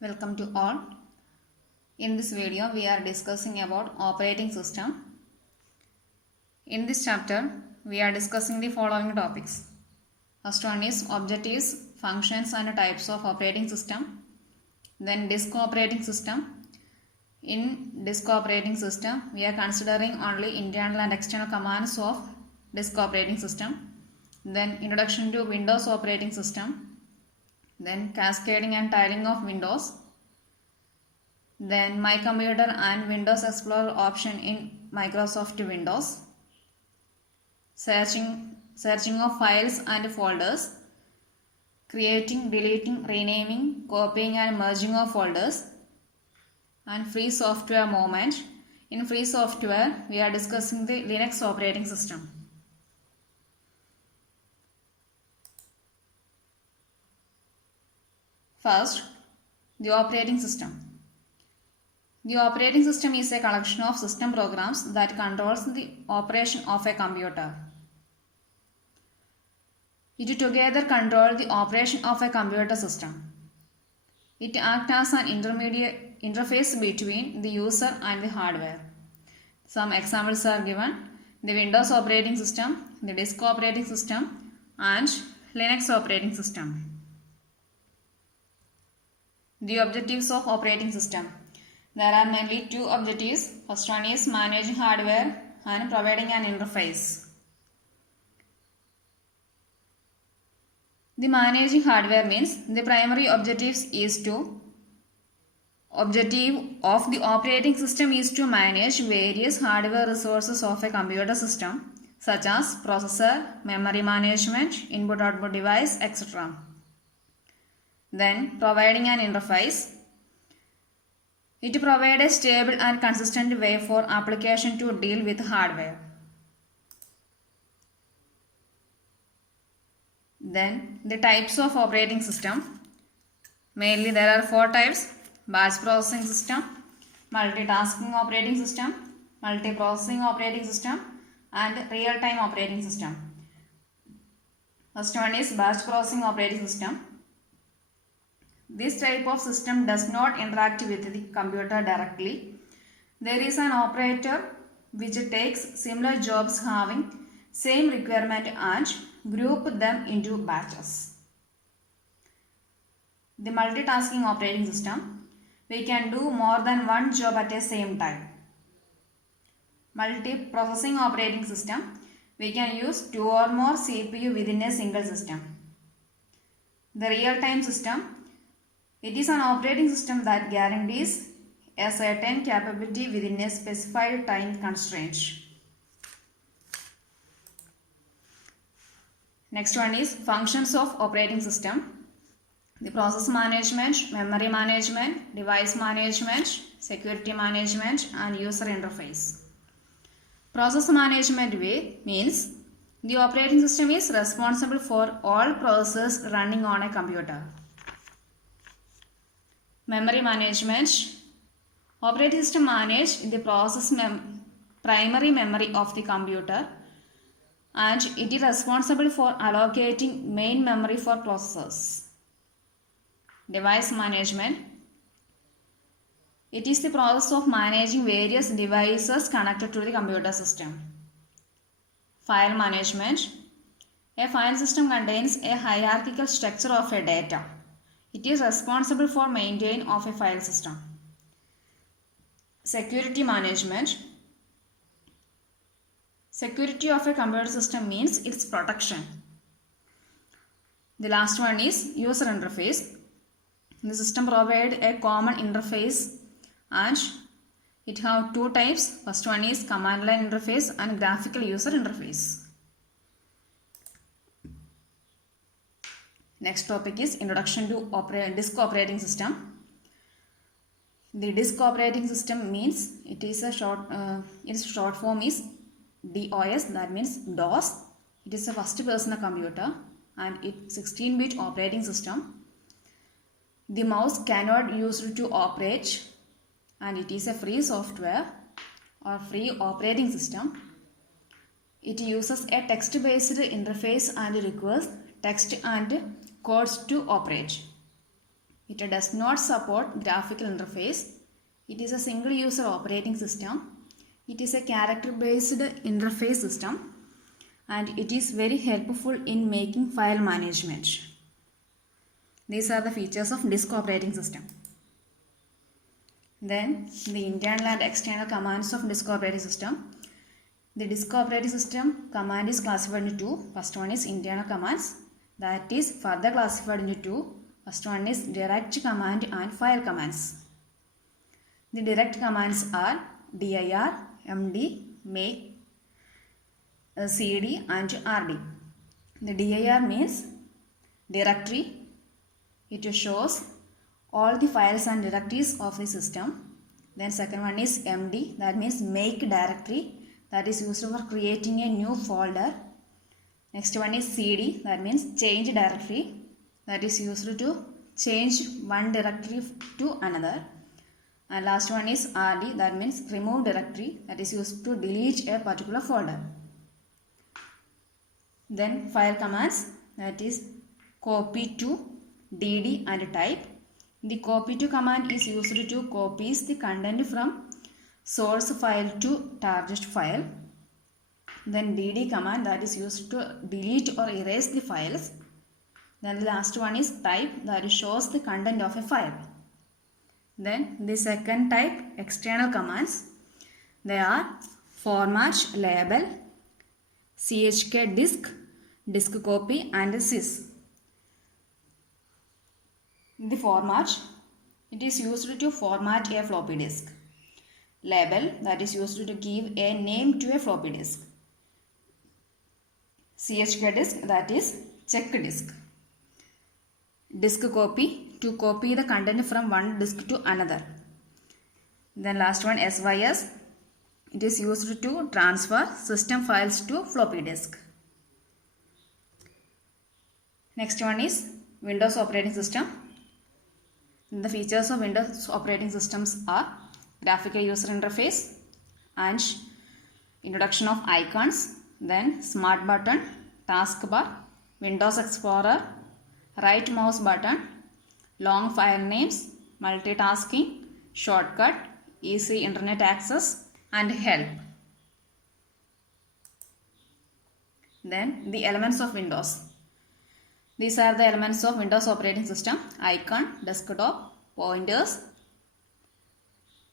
Welcome to all. In this video, we are discussing about operating system. In this chapter, we are discussing the following topics. First one is objectives, functions and types of operating system. Then disk operating system. In disk operating system, we are considering only internal and external commands of disk operating system. Then introduction to Windows operating system. Then cascading and tiling of Windows. Then My Computer and Windows Explorer option in Microsoft Windows. Searching of files and folders. Creating, deleting, renaming, copying and merging of folders. And free software movement. In free software, we are discussing the Linux operating system. First, the operating system. The operating system is a collection of system programs that controls the operation of a computer. It together control the operation of a computer system. It acts as an intermediate interface between the user and the hardware. Some examples are given: the Windows operating system, the disk operating system, and Linux operating system. The objectives of operating system. There are mainly two objectives. First one is managing hardware and providing an interface. The managing hardware means the primary objective of the operating system is to manage various hardware resources of a computer system, such as processor, memory management, input-output device, etc. Then providing an interface. It provides a stable and consistent way for application to deal with hardware. Then the types of operating system. Mainly there are four types: batch processing system, multitasking operating system, multiprocessing operating system, and real-time operating system. First one is batch processing operating system. This type of system does not interact with the computer directly. There is an operator which takes similar jobs having same requirement and group them into batches. The multitasking operating system. We can do more than one job at the same time. Multiprocessing operating system. We can use two or more CPU within a single system. The real-time system. It is an operating system that guarantees a certain capability within a specified time constraint. Next one is functions of operating system. The process management, memory management, device management, security management, and user interface. Process management way means the operating system is responsible for all processes running on a computer. Memory management. Operating system manages the process primary memory of the computer, and it is responsible for allocating main memory for processors. Device management. It is the process of managing various devices connected to the computer system. File management. A file system contains a hierarchical structure of a data. It is responsible for maintenance of a file system. Security management. Security of a computer system means its protection. The last one is user interface. The system provides a common interface and it has two types. First one is command line interface and graphical user interface. Next topic is introduction to disk operating system. The disk operating system means it is a its short form is DOS, that means DOS. It is a first personal computer and it's 16-bit operating system. The mouse cannot be used to operate and it is a free software or free operating system. It uses a text-based interface and requires text and codes to operate. It does not support graphical interface. It is a single user operating system. It is a character based interface system, and it is very helpful in making file management. These are the features of disk operating system. Then the internal and external commands of disk operating system. The disk operating system command is classified into two. First one is internal commands, that is further classified into two. First one is direct command and file commands. The direct commands are dir, md, make, cd and rd. The dir means directory. It shows all the files and directories of the system. Then second one is md, that means make directory, that is used for creating a new folder. Next one is cd, that means change directory, that is used to change one directory to another. And last one is rd, that means remove directory, that is used to delete a particular folder. Then file commands, that is copy to, dd and type. The copy to command is used to copy the content from source file to target file. Then dd command, that is used to delete or erase the files. Then the last one is type, that shows the content of a file. Then the second type, external commands. They are format, label, chk disk, disk copy and sys. The format, it is used to format a floppy disk. Label, that is used to give a name to a floppy disk. chk disk, that is check disk. Disk copy, to copy the content from one disk to another. Then last one, sys, it is used to transfer system files to floppy disk. Next one is Windows operating system. The features of Windows operating systems are graphical user interface and introduction of icons, then smart button, taskbar, Windows Explorer, right mouse button, long file names, multitasking, shortcut, easy internet access and help. Then the elements of Windows. These are the elements of Windows operating system: icon, desktop, pointers,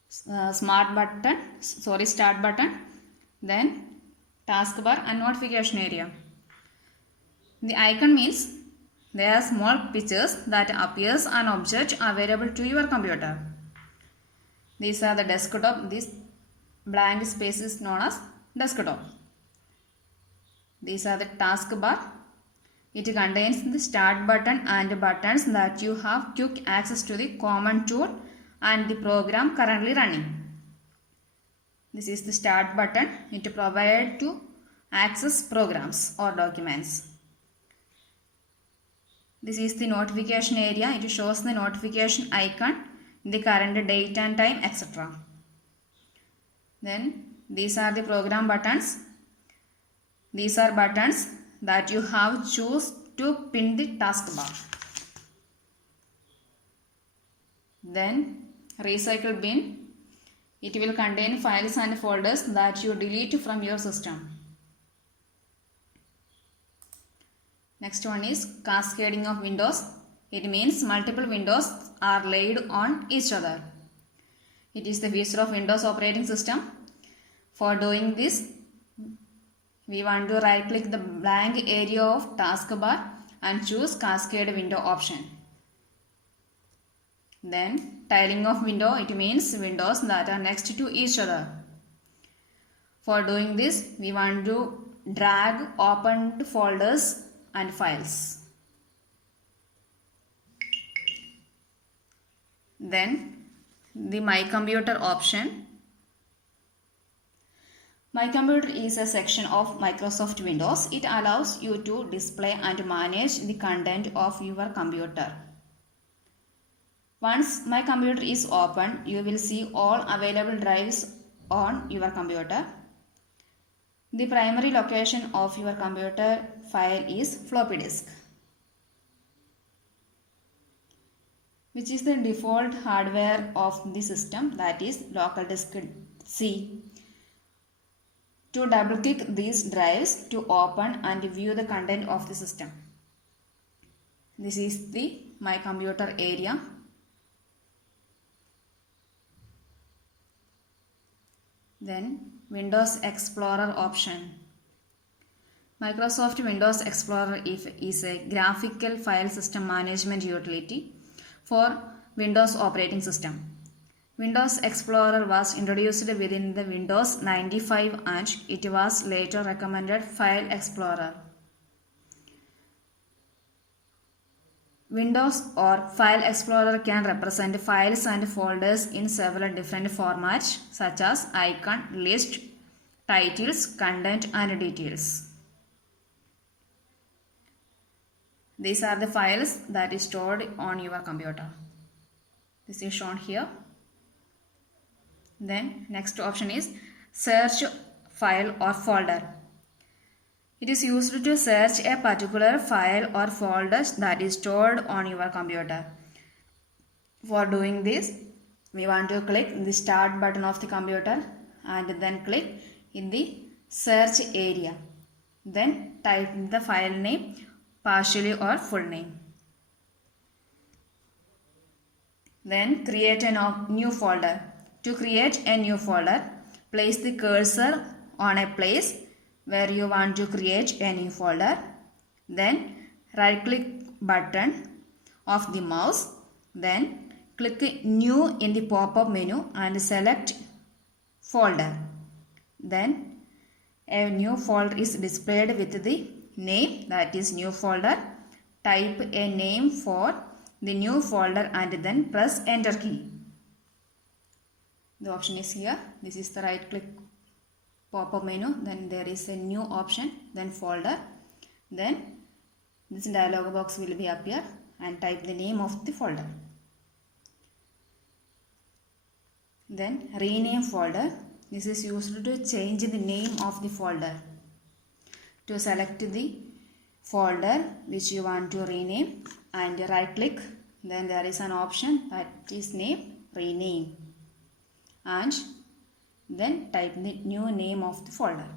start button, then taskbar and notification area. The icon means they are small pictures that appears an object available to your computer. These are the desktop. This blank space is known as desktop. These are the taskbar. It contains the start button and buttons that you have quick access to the command tool and the program currently running. This is the start button. It provides to access programs or documents. This is the notification area. It shows the notification icon, the current date and time, etc. Then these are the program buttons. These are buttons that you have choose to pin the taskbar. Then recycle bin. It will contain files and folders that you delete from your system. Next one is cascading of windows. It means multiple windows are laid on each other. It is the feature of Windows operating system. For doing this, we want to right click the blank area of taskbar and choose cascade window option. Then tiling of window, it means windows that are next to each other. For doing this, we want to drag opened folders and files. Then the My Computer option. My Computer is a section of Microsoft Windows. It allows you to display and manage the content of your computer. Once My Computer is open, you will see all available drives on your computer. The primary location of your computer file is floppy disk. which is the default hardware of the system, that is local disk C. To double click these drives to open and view the content of the system. This is the My Computer area. Then Windows Explorer option. Microsoft Windows Explorer is a graphical file system management utility for Windows operating system. Windows Explorer was introduced within the Windows 95 and it was later recommended File Explorer. Windows or File Explorer can represent files and folders in several different formats such as icon, list, titles, content and details. These are the files that is stored on your computer. This is shown here. Then next option is search file or folder. It is used to search a particular file or folder that is stored on your computer. For doing this, we want to click the start button of the computer and then click in the search area. Then type the file name partially or full name. Then create a new folder. To create a new folder, place the cursor on a place where you want to create a new folder. Then right click button of the mouse. Then click new in the pop-up menu and select folder. Then a new folder is displayed with the name, that is new folder. Type a name for the new folder and then press enter key. The option is here. This is the right click pop-up menu. Then there is a new option, then folder. Then this dialog box will be appear and type the name of the folder. Then rename folder. This is used to change the name of the folder. To select the folder which you want to rename and right click, then there is an option that is name, rename, and then type the new name of the folder.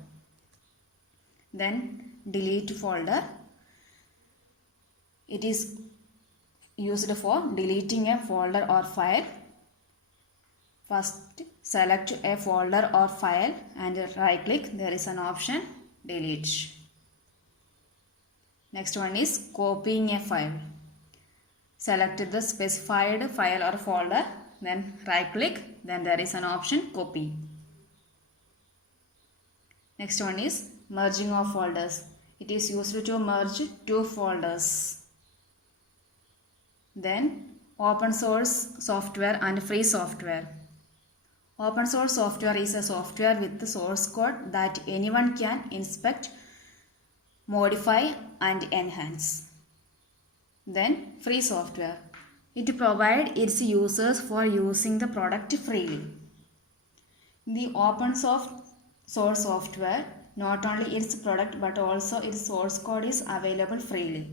Then delete folder. It is used for deleting a folder or file. First select a folder or file and right click, there is an option delete. Next one is copying a file. Select the specified file or folder, then right click, then there is an option copy. Next one is merging of folders. It is used to merge two folders. Then open source software and free software. Open source software is a software with the source code that anyone can inspect, modify and enhance. Then free software. It provides its users for using the product freely. The open source software, not only its product but also its source code is available freely.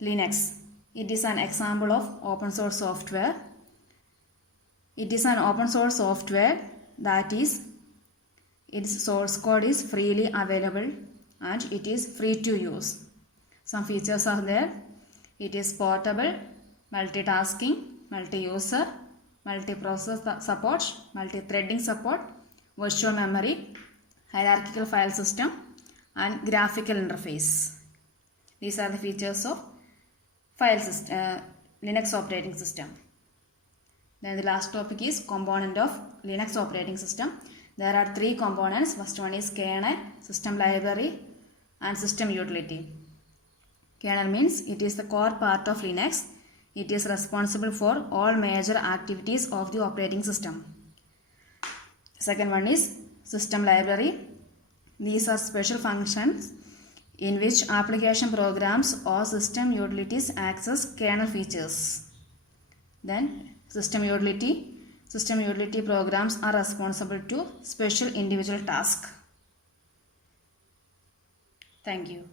Linux. It is an example of open source software. It is an open source software that is its source code is freely available and it is free to use. Some features are there. It is portable, multitasking, multi-user, multi-process support, multi-threading support, virtual memory, hierarchical file system and graphical interface. These are the features of file system, Linux operating system. Then the last topic is component of Linux operating system. There are three components. First one is kernel, system library and system utility. Kernel means it is the core part of Linux. It is responsible for all major activities of the operating system. Second one is system library. These are special functions in which application programs or system utilities access kernel features. Then system utility. System utility programs are responsible to special individual tasks. Thank you.